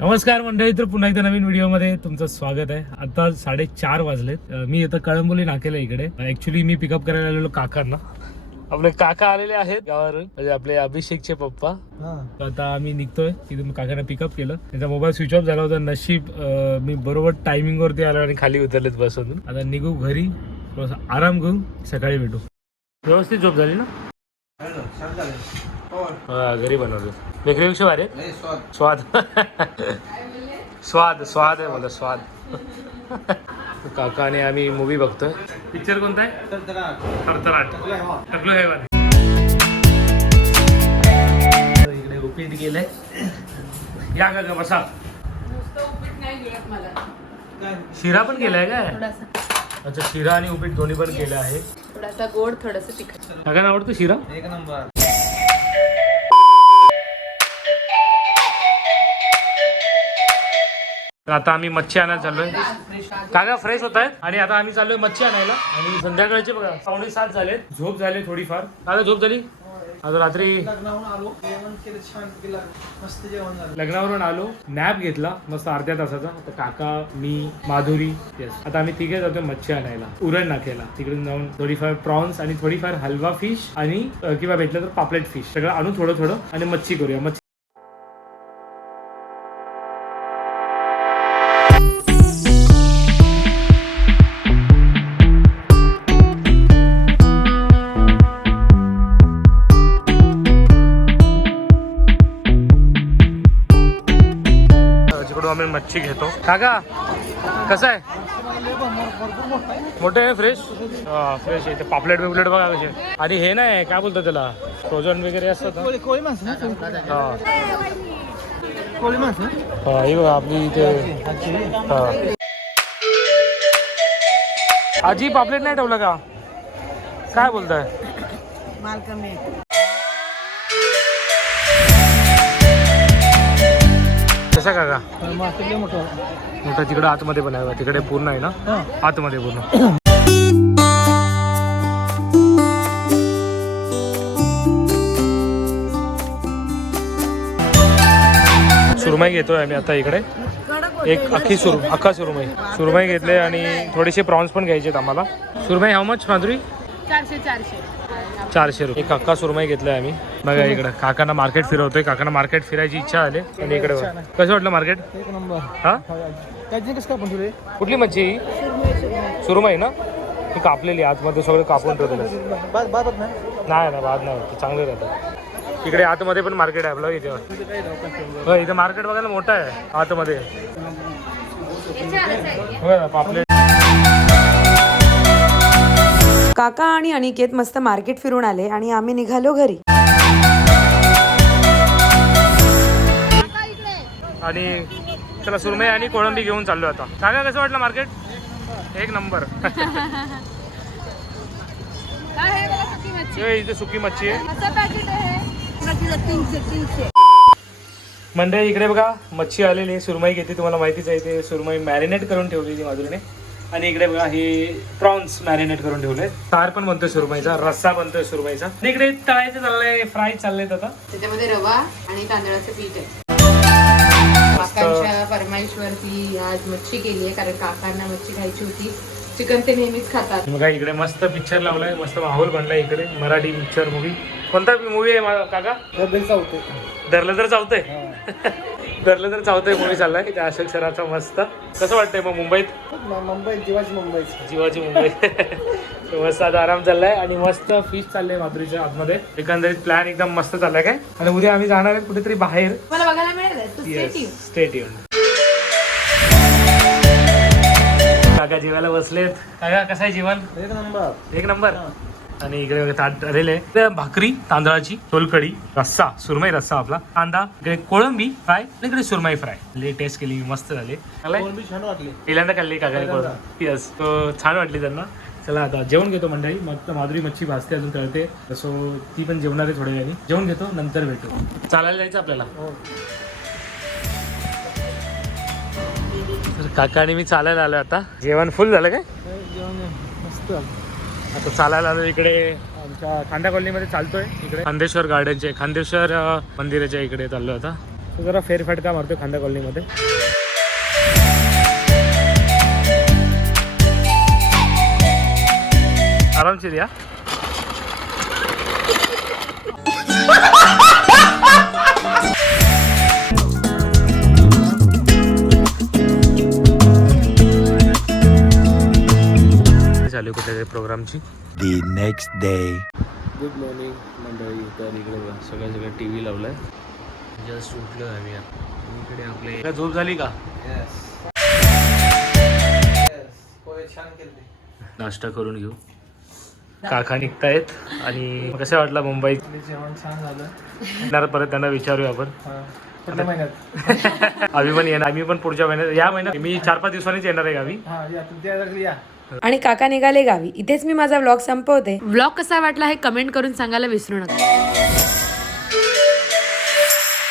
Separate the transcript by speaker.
Speaker 1: नमस्कार मंडळी तर पुन्हा एकदा नवीन व्हिडिओमध्ये तुमचं स्वागत आहे. आता साडेचार वाजलेत. मी इथं कळंबोली नाकेला इकडे. ऍक्च्युली मी पिकअप करायला आलेलो काकांना. आपले काका आलेले आहेत गावावरून. म्हणजे आपले अभिषेकचे पप्पा. तर आता आम्ही निघतोय. तिथून काकांना पिकअप केलं. त्यांचा मोबाईल स्विच ऑफ झाला होता. नशीब मी बरोबर टायमिंग वरती आलो आणि खाली उतरलेत बसून. आता निघू घरी. थोडासा आराम करू. सकाळी भेटू. व्यवस्थित झोप झाली ना? हा, घरी बनवलं बेकरीपेक्षा भारी? स्वाद। स्वाद। स्वाद आहे मला स्वाद। काका आणि आम्ही मूवी बघतोय। पिक्चर कोणता आहे? थरथराट। टकलू हैवान इकडे उपीट गेलंय. या का बसा
Speaker 2: नुसतं उपीट नाही गिळत मला.
Speaker 1: शिरा पण केलाय काय?
Speaker 2: थोडासा.
Speaker 1: अच्छा शिरा आणि उपीट दोन्ही पण केलं आहे.
Speaker 2: थोडासा गोड थोडस तिखट.
Speaker 1: काकांना आवडतो शिरा?
Speaker 3: एक नंबर.
Speaker 1: तर आता आम्ही मच्छी आणायला चाललोय. काका फ्रेश होत आहेत. आणि आता आम्ही चाललोय मच्छी आणायला. आणि संध्याकाळचे बघा पावणे सात झाले झोप झाले थोडीफार. काका झोप झाली? आता रात्री लग्नावरून आलो नॅप घेतला मस्त अर्ध्या तासाचा. आता काका मी माधुरी येस आता आम्ही तिघे जातोय मच्छी आणायला उरण नाक्याला. तिकडून जाऊन थोडीफार प्रॉन्स आणि थोडीफार हलवा फिश आणि किंवा भेटलं तर पापलेट फिश सगळं आणू थोडं थोडं आणि मच्छी करूया. मच्छी आम्ही मच्छी घेतो काका, कसं मोठे आहे फ्रेश हा फ्रेश ते पापलेट बिपलेट बघा कसे. आणि हे नाही, काय बोलतात त्याला? फ्रोझन वगैरे असतात ना.
Speaker 3: कोळी कोळी माणसं ना?
Speaker 1: हा हा ही. आजी, पापलेट नाही ठेवलं का? कसा काका?
Speaker 3: मोठं.
Speaker 1: तिकडे आतमध्ये पण आहे. तिकडे पूर्ण आहे ना. आतमध्ये पूर्ण. सुरमई घेतोय आम्ही आता इकडे. एक अख्खी सुर अख्खा सुरमई. सुरमई घेतले आणि थोडेसे प्रॉन्स पण घ्यायचे आम्हाला. सुरमई हाऊ मच माधुरी?
Speaker 2: चारशे चारशे.
Speaker 1: चारशे रुपये. एक अख्खा सुरमई घेतलाय आम्ही. बघा इकडे. काकांना मार्केट फिरवतोय. काकांना मार्केट फिरायची इच्छा झाली आणि इकडे बघा. कसं वाटलं मार्केट
Speaker 3: एक नंबर.
Speaker 1: हा?
Speaker 3: त्याची कसं काय पण तुले?
Speaker 1: कुठली मच्छी ही? सुरमई ना? ती कापलेली. आतमध्ये सगळं कापून ठेवलेलं.
Speaker 3: बाद बाद होत नाही
Speaker 1: नाही ना बाद नाही ते चांगले राहतात. इकडे आतमध्ये पण मार्केट आहे आपलं इथे हो इथे मार्केट बघायला मोठं आहे आतमध्ये. हो ना पापलेट.
Speaker 4: काका आणि अनिकेत मस्त मार्केट फिरून आले आणि आम्ही निघालो घरी.
Speaker 1: आणि चला सुरमई आणि कोळंबी घेऊन चाललो आता. काका कसं वाटलं मार्केट? एक नंबर.
Speaker 2: सुकी मच्छी
Speaker 1: हे इथे सुकी मच्छी आहे. मंडळी इकडे बघा मच्छी आलेली सुरमई घेते तुम्हाला माहितीच आहे ते सुरमई मॅरिनेट करून ठेवलेली माधुरीने. आणि इकडे बघा हे प्रॉन्स मॅरिनेट करून ठेवले. सार पण बनतोय सुरमईचा रस्सा बनतोय सुरमईचा. आणि इकडे तळायचं चाललंय फ्राय चाललेत आता.
Speaker 2: त्याच्यामध्ये रवा आणि तांदळाचं पीठ आहे. काकांच्या फरमाईशवरती आज मच्छी केली आहे कारण काकांना मच्छी खायची होती. चिकन ते नेहमीच खातात.
Speaker 1: मग इकडे मस्त पिक्चर लावलाय मस्त माहोल बनलाय इकडे मराठी पिक्चर मूवी कोणता मूवी आहे काका? धरलं तर चावतंय धरलं तर चावतंय मूवी चाललाय त्या अशोक सराचा मस्त. कसं वाटतंय मग मुंबईत?
Speaker 3: मुंबई जीवाची मुंबईची
Speaker 1: जीवाची मुंबई. मस्त आता आराम चाललाय आणि मस्त फिश चाललंय माधुरीच्या आतमध्ये. एकंदरीत प्लॅन एकदम मस्त चाललाय काय? आणि उद्या आम्ही जाणार आहे कुठेतरी बाहेर.
Speaker 2: मला बघायला मिळेल.
Speaker 1: स्टेट येऊन काका जेवायला बसलेत. काका कसं आहे जेवण?
Speaker 3: एक नंबर.
Speaker 1: एक नंबर? आणि इकडे आलेले भाकरी तांदळाची सोलकडी रस्सा सुरमई रस्सा आपला. कांदा इकडे कोळंबी फ्राय आणि इकडे सुरमई फ्राय. ले टेस्ट केली मस्त झाली.
Speaker 3: छान वाटली.
Speaker 1: पहिल्यांदा खाल्ली कोळंबी यस तो छान वाटली त्यांना. चला आता जेवण घेतो मंडळी. मग माधुरी मच्छी भाजते अजून तळते. सो ती पण जेवणार आहे थोड्या वेळाने. जेवण घेतो नंतर भेटू. चालायला जायचं आपल्याला.
Speaker 3: हो.
Speaker 1: काका आणि मी चालायला आलो आता. जेवण फुल झालं काय?
Speaker 3: जेवण मस्त
Speaker 1: आता चालायला आलो इकडे. आमच्या खांदा कॉलनीमध्ये चालतोय इकडे. खांदेश्वर गार्डनचे खांदेश्वर मंदिराच्या इकडे चाललो आता. जरा फेरफटका मारतोय खांदा कॉलनीमध्ये. आरामशीर या. चालू कुठल्या प्रोग्रामची?
Speaker 5: The next day.
Speaker 1: Good morning मंडळी. तर इकडे बघा सगळं सगळं टी व्ही लावलाय. जस्ट उठलो आम्ही इकडे आपले काय झोप झाली का?
Speaker 3: येस पोहे छान केले.
Speaker 1: नाश्ता करून घेऊ. काका निघतायत आणि कसं वाटला मुंबईत
Speaker 3: जेवण छान झालं.
Speaker 1: परत त्यांना विचारूया आपण.
Speaker 3: हा.
Speaker 1: आम्ही पण येणार. आम्ही पण पुढच्या महिन्यात या महिन्यात मी चार पाच दिवसांनीच येणार आहे गावी.
Speaker 4: आणि काका निघाले गावी. इथेच मी माझा व्लॉग संपवते. व्लॉग कसा वाटला हे कमेंट करून सांगायला विसरू नका.